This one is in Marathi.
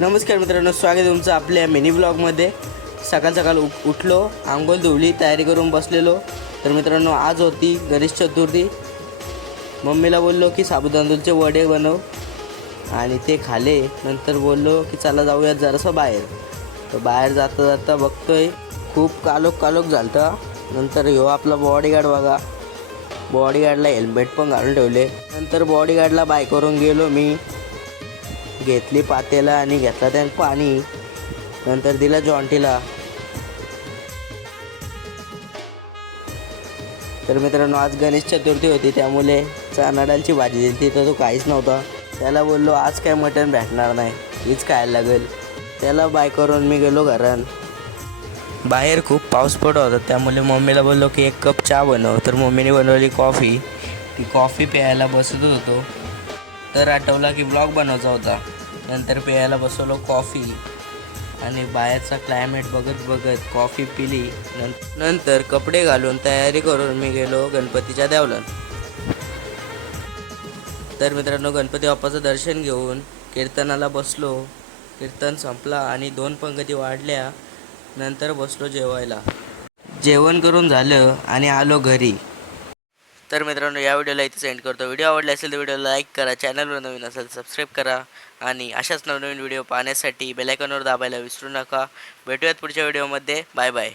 नमस्कार मित्रांनो, स्वागत आहे तुमचं आपल्या मिनी ब्लॉगमध्ये। सकाळ सकाळ उठलो, आंघोळ धुवली, तयारी करून बसलेलो। तर मित्रांनो, आज होती गणेश चतुर्थी। मम्मीला बोललो की साबुदाण्याचे वडे बनव आणि ते खाले। नंतर बोललो की चला जाऊयात जरासं बाहेर। तर बाहेर जाता जाता बघतोय खूप कालोख झालता। नंतर ह्यो आपला बॉडीगार्ड बघा, बॉडीगार्डला हेल्मेट पण घालून ठेवले। नंतर बॉडीगार्डला बाय करून गेलो मी, घेतली पातेला आणि घेतला त्यात पाणी। नंतर दिला जॉन्टीला। तर मित्रांनो, आज गणेश चतुर्थी होती, त्यामुळे चणा डाळची भाजी दिली तर तो काहीच नव्हता। त्याला बोललो आज काय मटण भेटणार नाही, हीच खायला लागेल। त्याला बाय करून मी गेलो घरात। बाहेर खूप पाऊस पडत होता, त्यामुळे मम्मीला बोललो की 1 कप चहा बनव। तर मम्मीने बनवली कॉफी। ती कॉफी प्यायला बसत होतो तर आठवला की ब्लॉग बनवायचा होता। नंतर प्यायला बसवलो कॉफी आणि बाहेरचा क्लायमेट बघत बघत कॉफी पिली। नंतर कपडे घालून तयारी करून मी गेलो गणपतीच्या देवळात। तर मित्रांनो, गणपती बाप्पाचं दर्शन घेऊन कीर्तनाला बसलो। कीर्तन संपला आणि 2 पंगती वाढल्या। नंतर बसलो जेवायला। जेवण करून झालं आणि आलो घरी। तर मित्रांनो, या व्हिडिओला इथे सेंड करतो। व्हिडिओ आवडला असेल तर व्हिडिओला लाईक करा, चॅनलवर नवीन असेल सबस्क्राईब करा आणि अशाच नवनवीन व्हिडिओ पाहण्यासाठी बेल आयकॉनवर दाबायला विसरू नका। भेटूयात पुढच्या व्हिडिओमध्ये। Bye bye.